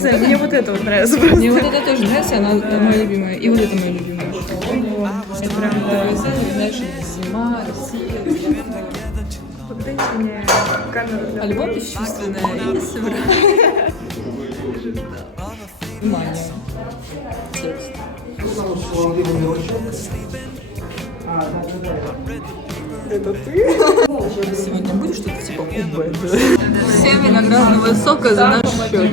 знаю, мне вот это вот нравится просто. Мне вот это тоже нравится, она моя любимая. И вот это моя любимая. Это прям знаешь, зима, Россия. Вот дайте мне камеру для Альбом бесчувственная и собрала. Внимание. Текст. Это ты? Сегодня будет что-то типа кубы. 7 виноградного сока за наш счет.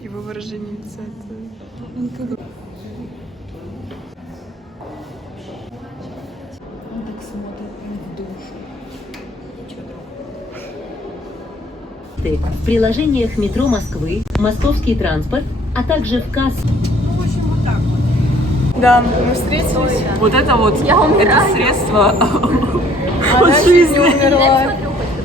Его выражение лица. Он так смотрит в душу. В приложениях метро Москвы, московский транспорт, а также в кассе. Да, мы встретились. Вот это вот, это средство от жизни.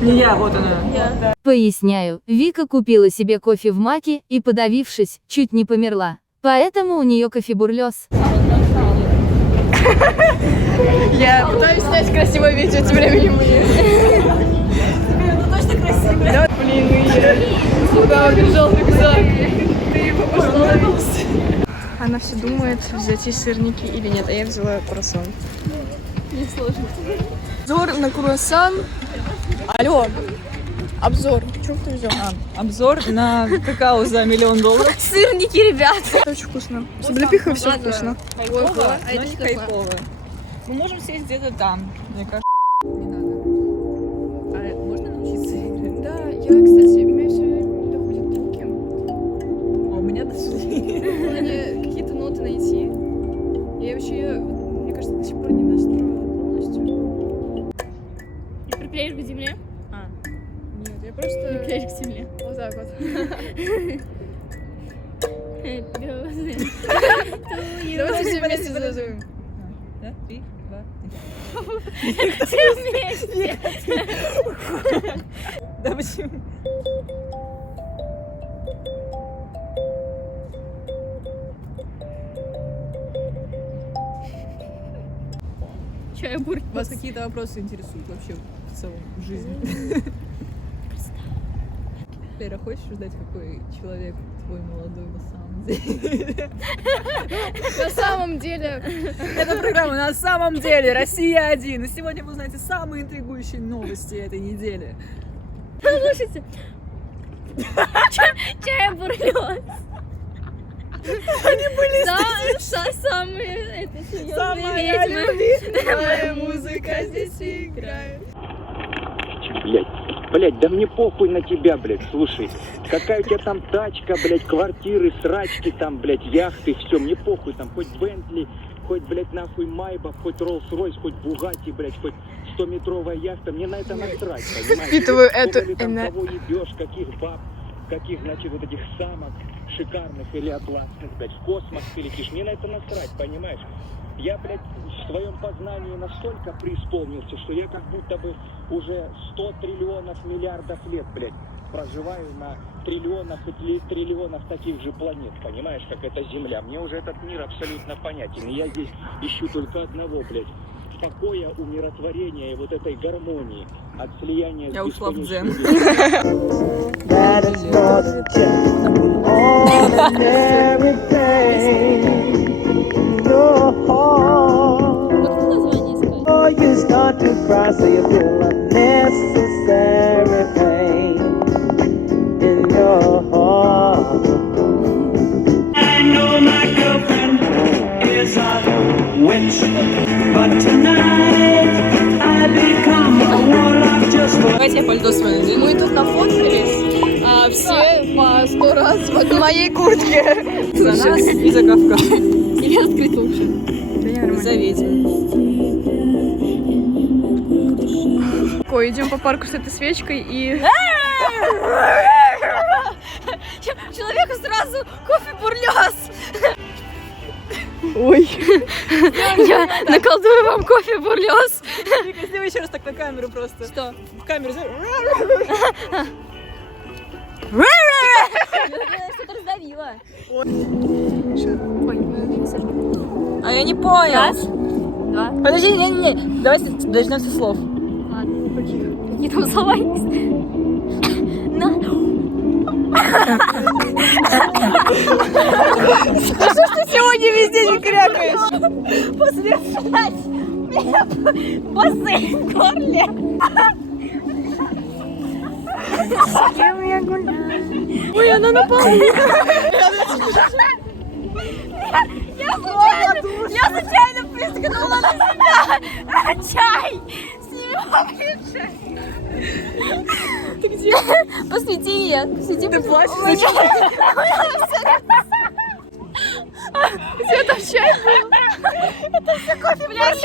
Не я, вот она. Поясняю, Вика купила себе кофе в Маке и, подавившись, чуть не померла. Поэтому у нее кофебурлез. Я пытаюсь снять красивое видео, тем временем мне. Ну точно красивое. Да, блин, и куда убежал рюкзак? Ты его пожаловался. Она все думает, взять ей сырники или нет, а я взяла круассан. Не сложно. Обзор на круассан. Алло. Обзор. Что ты взял? Обзор на какао за $1 000 000. Сырники, ребят. Очень вкусно. С облепихой все вкусно. Кайфово, но не кайфово. Мы можем сесть где-то там, мне кажется. Не надо. А можно научиться играть? Да, я, кстати, у меня все не доходят руки. А у меня дошли. Мне какие-то ноты найти. Я вообще, мне кажется, до сих пор не настроила полностью. И приклеишь к земле? Нет, я просто... Приклеишь к земле. Вот так вот. Давайте все вместе задумаем. Да? 3, 2, 1. Да почему? Чай бурь. Вас какие-то вопросы интересуют вообще в целом в жизни? Лера, хочешь узнать, какой человек твой молодой на самом деле? На самом деле... Это программа «На самом деле. Россия-1». И сегодня вы узнаете самые интригующие новости этой недели. Слушайте. Чай бурлёс. Они были Да, самые это самая серьезные Твоя музыка здесь играет. Блять, да мне похуй на тебя, блядь, слушай. Какая у тебя там тачка, блядь, квартиры, срачки там, блядь, яхты, все, мне похуй там, хоть Бентли, хоть, блядь, нахуй Майбах, хоть Роллс-Ройс, хоть Бугатти, блядь, хоть 100-метровая яхта, мне на это насрать, понимаешь? Впитываю Сколько эту ли там энергию. кого ебешь, каких баб, каких, значит, вот этих самок шикарных или атласных, блядь, в космос ты летишь, мне на это насрать, понимаешь? Я, блядь, в своем познании настолько преисполнился, что я как будто бы уже 100 триллионов миллиардов лет, блядь, проживаю на триллионах и триллионах таких же планет, понимаешь, как эта Земля. Мне уже этот мир абсолютно понятен. И я здесь ищу только одного, блядь, покоя, умиротворения и вот этой гармонии от слияния Я с ушла в дзен. That is more than just ordinary thing. Your heart, Как название сказать? or you start to cry, so you feel unnecessary pain in your heart. I know my girlfriend is a witch, but tonight I become a warlock just for. Давайте я пальто свое надену. Мы тут нафоткались, а все по 100 раз в моей куртке. За нас и за Кавказ. Или открыть лучше. За ведьм. Ой, идем по парку с этой свечкой и... Человеку сразу кофе бурлёс. Ой. Я наколдую вам кофе бурлёс. Вика, сделай еще раз так на камеру просто. Что? В камеру. Я что-то раздавила. А я не понял. Раз, два. Подожди, не. Давай дождем со слов. Ладно. Какие там слова есть? На. Сегодня везде не крякаешь. Послушать меня басы в горле. С кем я гуляю? Ой, она на полу. Я случайно прыскнула на себя. Чай. Сними Ты где? Посвети я. Посвети. Ты плачешь? Где там чай был? Это все кофе. Блядь,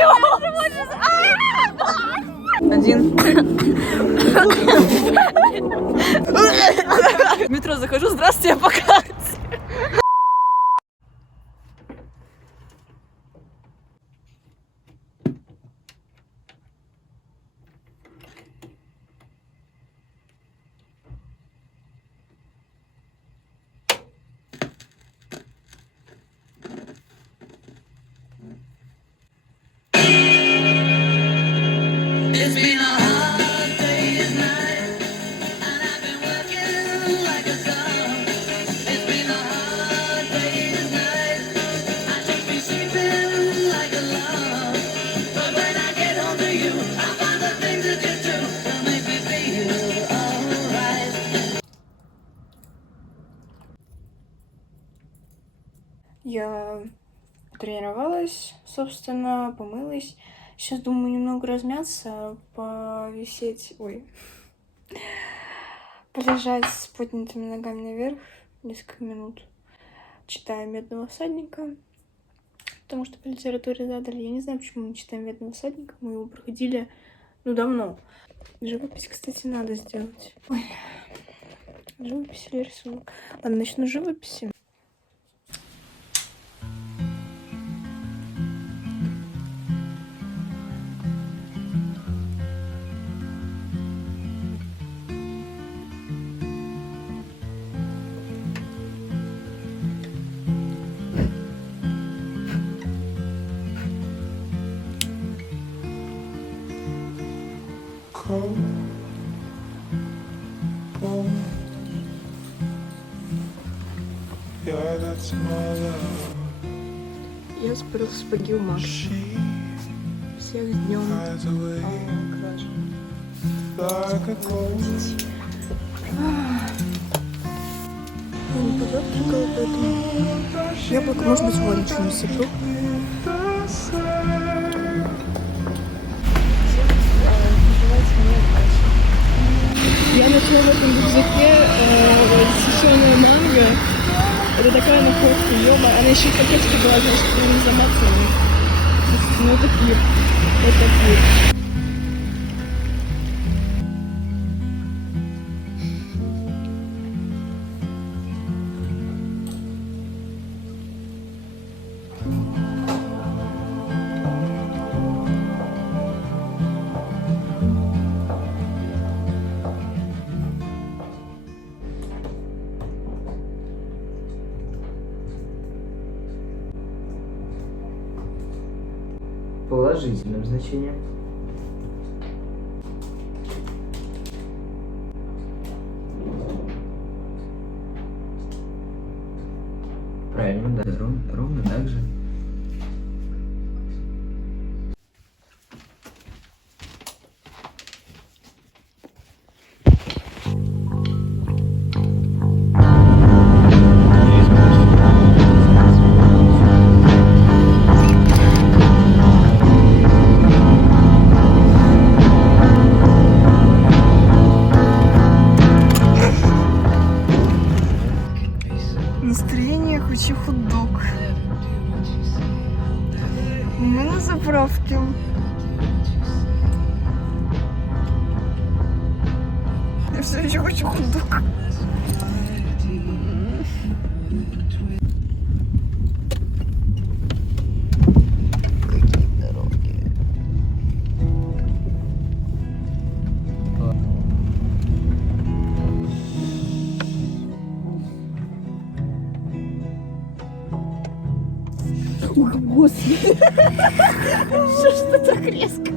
Один. В метро захожу, здравствуйте, я по карте. Я тренировалась, собственно, помылась. Сейчас думаю немного размяться, повисеть, полежать с поднятыми ногами наверх несколько минут, читая «Медного всадника», потому что по литературе задали. Я не знаю, почему мы читаем «Медного всадника», мы его проходили, давно. Живопись, кстати, надо сделать. Ой, живопись или рисунок? Ладно, начну с живописи. Я скоро сапоги у Макса. Всех с днем кражи. Я не позавтракала, поэтому яблоко, может быть, вон ничего не сыплю. Я нашла в этом рюкзаке сушеную манго. Это такая находка, ёба. Она еще в пакетике была, значит, не замацана. Ну, это пир. Это пир. положительным значением. Правильно, да, ровно так же. Настроение хочу хот-дог. Мы на заправке. Я все еще хочу хот-дог. Господи, что ж ты так резко?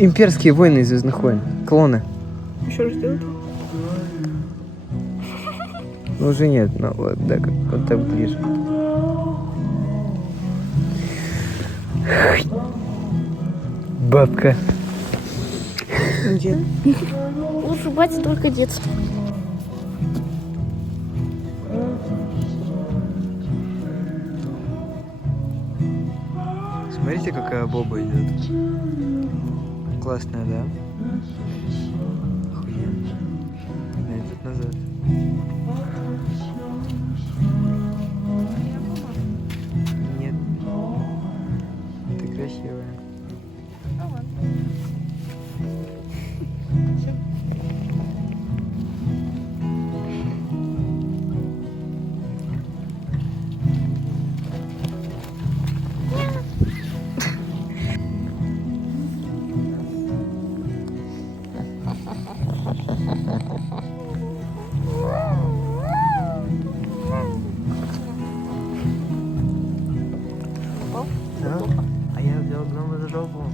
Имперские войны из Звездных войн. Клоны. Еще раз сделай. Ну уже нет, но вот так, вот так ближе. Бабка. Дед. Лучше батя, только дед. Смотрите, какая боба идет. Классная, да? Охуенно. А идет назад. Нет. Ты красивая. Да? А я взял гнома за жопу.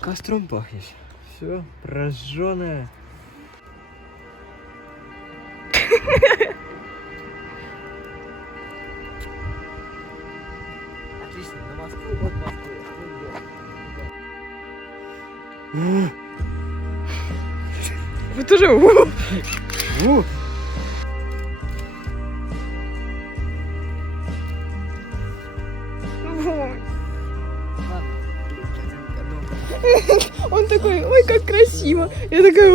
Костром пахнешь. Все прожженное. Отлично, на Москву, от Москвы. Вы тоже. Он такой, ой, как красиво. Я такая,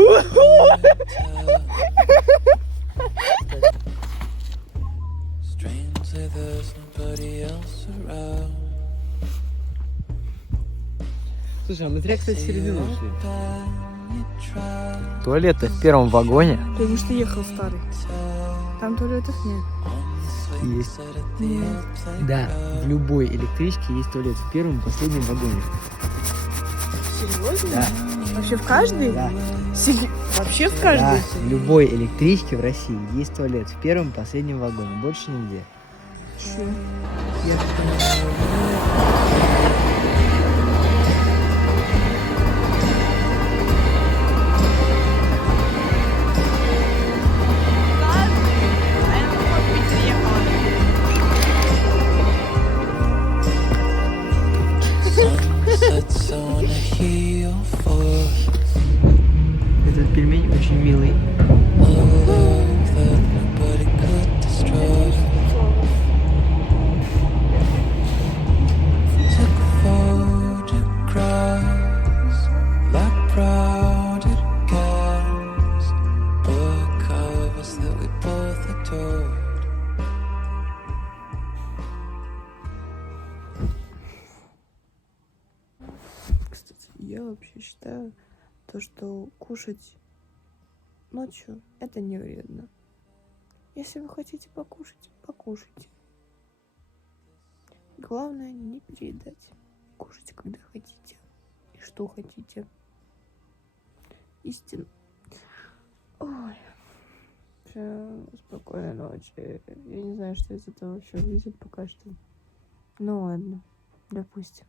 Слушай, а мы зря, кстати, середину ушли. Туалеты в первом вагоне. потому что ехал старый. Там туалетов нет. Есть. Да, в любой электричке есть туалет в первом и последнем вагоне. Серьезно? Да. Вообще в каждой? Да. Вообще в Да, каждой? в любой электричке в России есть туалет в первом и последнем вагоне. Больше нигде. Чё? день очень милый. Кстати, я вообще считаю то, что кушать ночью это не вредно. Если вы хотите покушать, покушайте. Главное не переедать. Кушайте, когда хотите. И что хотите. Истинно. Ой. Всё, спокойной ночи. Я не знаю, что из этого вообще выйдет пока что. Ну ладно, допустим.